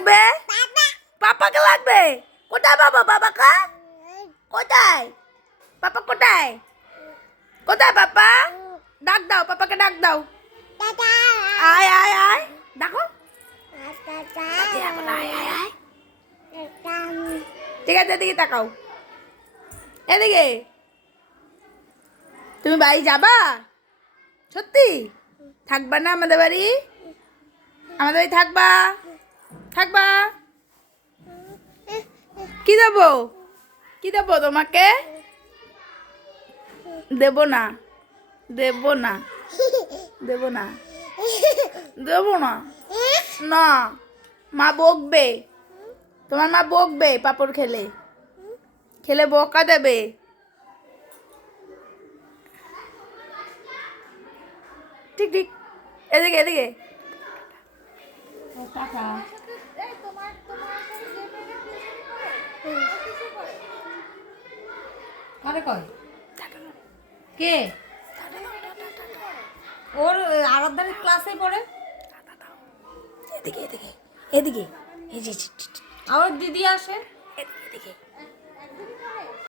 লাগবে? পাপাকে লাগবে? কোথায় বাবা? বাবাকে কোথায়? পাপা কোথায়? কোথায় পাপা? ডাক দাও, পাপাকে ডাক দাও। আয় আয় আয়, ডাকো। আয় আয় আয়। ঠিক আছে, এদিকে তাকাও, এদিকে। তুমি বাড়ি যাবা? সত্যি থাকবা না আমাদের বাড়ি? আমাদের বাড়ি থাকবা? থাকবা? কি দেবো? কি দেবো তোমাকে? দেব না, দেব না, দেব না, দেব না। না, মা বকবে। তোমার মা বকবে পাপড় খেলে, খেলে বকা দেবে। ঠিক ঠিক, এদিকে এদিকে। টাকা কারে কয়? কে? ওর আরাধ্যার ক্লাসে পড়ে। এদিকে এদিকে এদিকে, এই যে আমার দিদি আসে। এদিকে এদিকে।